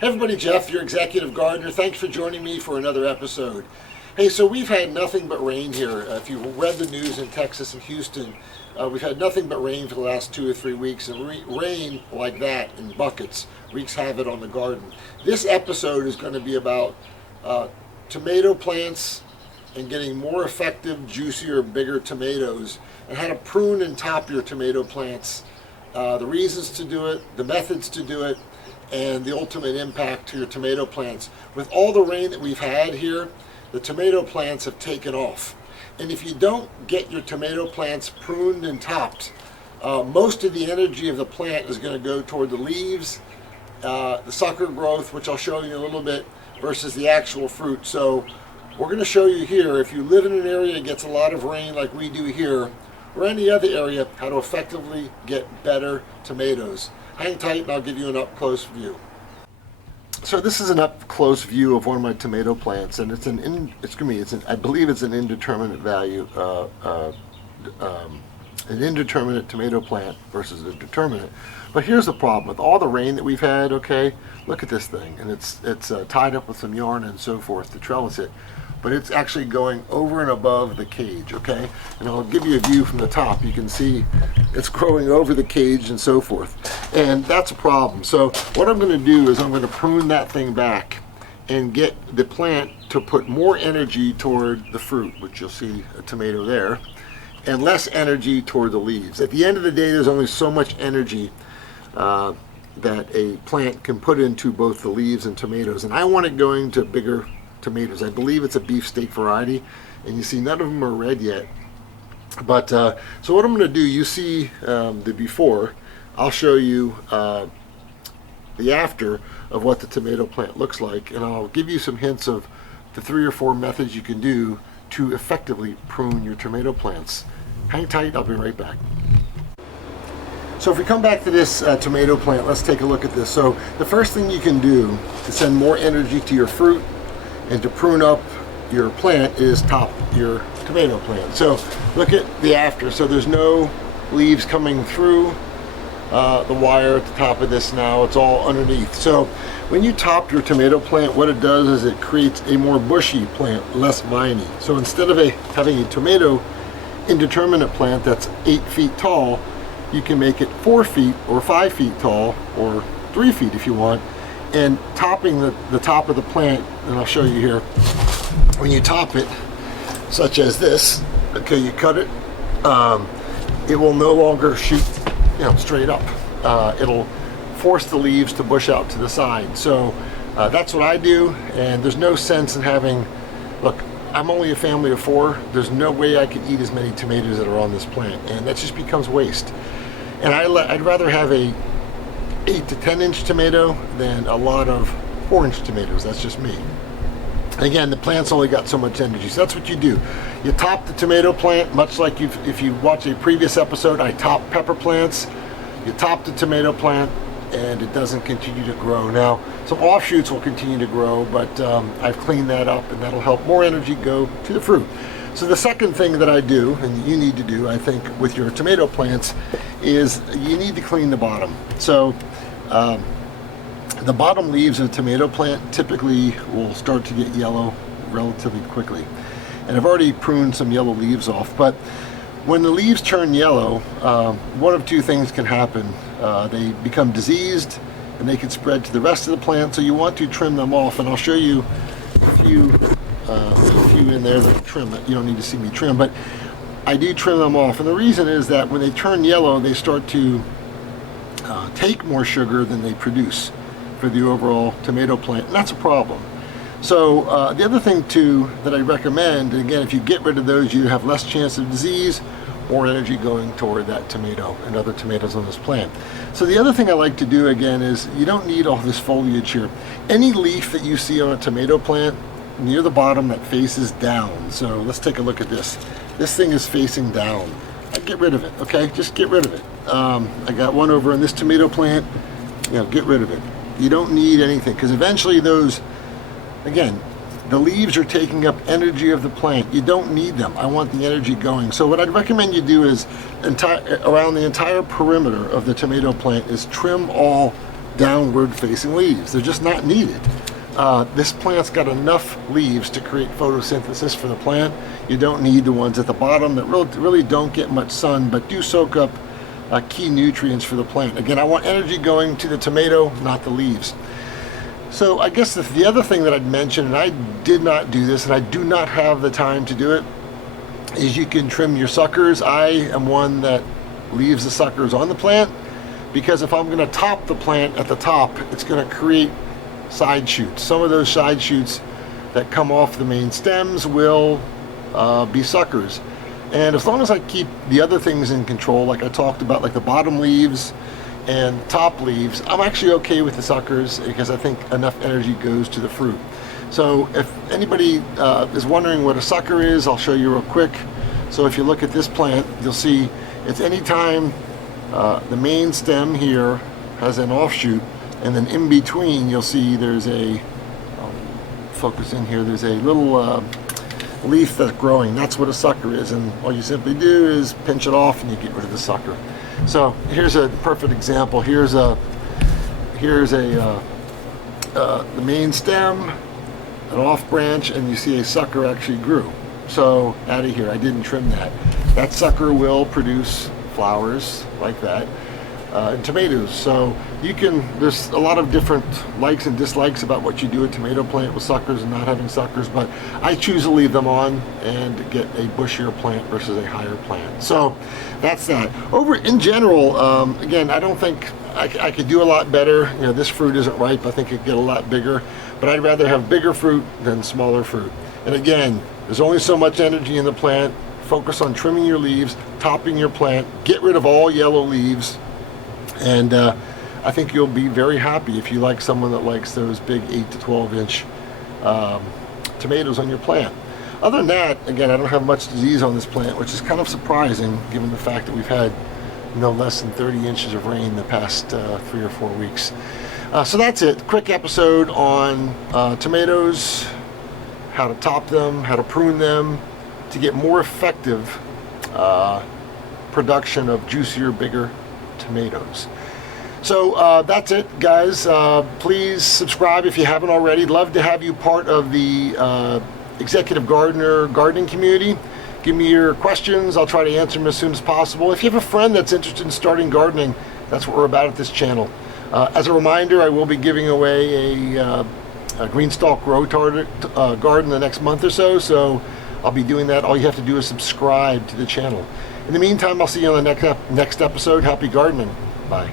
Hey everybody, Jeff, your executive gardener. Thanks for joining me for another episode. Hey, so we've had nothing but rain here. If you read the news in Texas and Houston, we've had nothing but rain for the last 2 or 3 weeks, and rain like that in buckets wreaks havoc on the garden. This episode is going to be about tomato plants and getting more effective, juicier, bigger tomatoes, and how to prune and top your tomato plants, the reasons to do it, the methods to do it, and the ultimate impact to your tomato plants. With all the rain that we've had here, the tomato plants have taken off. And if you don't get your tomato plants pruned and topped, most of the energy of the plant is going to go toward the leaves, the sucker growth, which I'll show you in a little bit, versus the actual fruit. So we're going to show you here, if you live in an area that gets a lot of rain like we do here, or any other area, how to effectively get better tomatoes. Hang tight and I'll give you an up-close view. So this is an up-close view of one of my tomato plants, and I believe it's an indeterminate value, an indeterminate tomato plant versus a determinate. But here's the problem with all the rain that we've had. Okay, look at this thing, and it's tied up with some yarn and so forth to trellis it, but it's actually going over and above the cage. Okay, and I'll give you a view from the top. You can see it's growing over the cage and so forth, and that's a problem. So what I'm going to do is I'm going to prune that thing back and get the plant to put more energy toward the fruit, which you'll see a tomato there, and less energy toward the leaves. At the end of the day, there's only so much energy that a plant can put into both the leaves and tomatoes, and I want it going to bigger tomatoes. I believe it's a beefsteak variety, and you see none of them are red yet. But so what I'm going to do, you see the before, I'll show you the after of what the tomato plant looks like, and I'll give you some hints of the 3 or 4 methods you can do to effectively prune your tomato plants. Hang tight, I'll be right back. So if we come back to this tomato plant, let's take a look at this. So the first thing you can do to send more energy to your fruit and to prune up your plant is top your tomato plant. So look at the after. So there's no leaves coming through the wire at the top of this now. It's all underneath. So when you top your tomato plant, what it does is it creates a more bushy plant, less viney. So instead of having a tomato indeterminate plant that's 8 feet tall, you can make it 4 feet or 5 feet tall, or 3 feet if you want, and topping the top of the plant, and I'll show you here, when you top it, such as this, okay, you cut it, it will no longer shoot straight up. It'll force the leaves to bush out to the side. So that's what I do, and there's no sense in having, look, I'm only a family of 4. There's no way I could eat as many tomatoes that are on this plant, and that just becomes waste. And I'd rather have a 8 to 10 inch tomato than a lot of 4-inch tomatoes. That's just me. Again, the plant's only got so much energy, so that's what you do. You top the tomato plant, much like if you watch a previous episode, I top pepper plants. You top the tomato plant, and it doesn't continue to grow. Now, some offshoots will continue to grow, but I've cleaned that up, and that'll help more energy go to the fruit. So the second thing that I do, and you need to do, I think, with your tomato plants, is you need to clean the bottom. So the bottom leaves of a tomato plant typically will start to get yellow relatively quickly. And I've already pruned some yellow leaves off, but when the leaves turn yellow, one of 2 things can happen. They become diseased, and they can spread to the rest of the plant, so you want to trim them off, and I'll show you a few in there that trim it. You don't need to see me trim, but I do trim them off, and the reason is that when they turn yellow, they start to take more sugar than they produce for the overall tomato plant, and that's a problem. So the other thing too that I recommend, and again, if you get rid of those, you have less chance of disease, more energy going toward that tomato and other tomatoes on this plant. So the other thing I like to do, again, is you don't need all this foliage here. Any leaf that you see on a tomato plant near the bottom that faces down, so let's take a look at this. This thing is facing down. I'd get rid of it, okay? Just get rid of it. I got one over in this tomato plant. Get rid of it. You don't need anything, because eventually those, again, the leaves are taking up energy of the plant. You don't need them. I want the energy going. So what I'd recommend you do is around the entire perimeter of the tomato plant is trim all downward facing leaves. They're just not needed. This plant's got enough leaves to create photosynthesis for the plant. You don't need the ones at the bottom that really don't get much sun, but do soak up key nutrients for the plant. Again, I want energy going to the tomato, not the leaves. So I guess the other thing that I'd mention, and I did not do this, and I do not have the time to do it, is you can trim your suckers. I am one that leaves the suckers on the plant, because if I'm going to top the plant at the top, it's going to create side shoots. Some of those side shoots that come off the main stems will be suckers. And as long as I keep the other things in control, like I talked about, like the bottom leaves and top leaves, I'm actually okay with the suckers, because I think enough energy goes to the fruit. So if anybody is wondering what a sucker is, I'll show you real quick. So if you look at this plant, you'll see it's anytime the main stem here has an offshoot, and then in between you'll see there's a, focus in here, there's a little leaf that's growing. That's what a sucker is, and all you simply do is pinch it off and you get rid of the sucker. So here's a perfect example. Here's the main stem, an off branch, and you see a sucker actually grew. So out of here, I didn't trim that. That sucker will produce flowers like that in tomatoes. So you can, there's a lot of different likes and dislikes about what you do with tomato plant with suckers and not having suckers, but I choose to leave them on and get a bushier plant versus a higher plant. So that's that. Over in general, again, I don't think I could do a lot better. You know, this fruit isn't ripe. I think it could get a lot bigger, but I'd rather have bigger fruit than smaller fruit. And again, there's only so much energy in the plant. Focus on trimming your leaves, topping your plant, get rid of all yellow leaves, and I think you'll be very happy if you like someone that likes those big 8 to 12 inch tomatoes on your plant. Other than that, again, I don't have much disease on this plant, which is kind of surprising given the fact that we've had no less than 30 inches of rain the past 3 or 4 weeks. So that's it. Quick episode on tomatoes, how to top them, how to prune them to get more effective production of juicier, bigger tomatoes. So that's it, guys. Please subscribe if you haven't already. Love to have you part of the Executive Gardener gardening community. Give me your questions. I'll try to answer them as soon as possible. If you have a friend that's interested in starting gardening, that's what we're about at this channel. As a reminder, I will be giving away a green stalk grow garden the next month or so. So I'll be doing that. All you have to do is subscribe to the channel. In the meantime, I'll see you on the next episode. Happy gardening. Bye.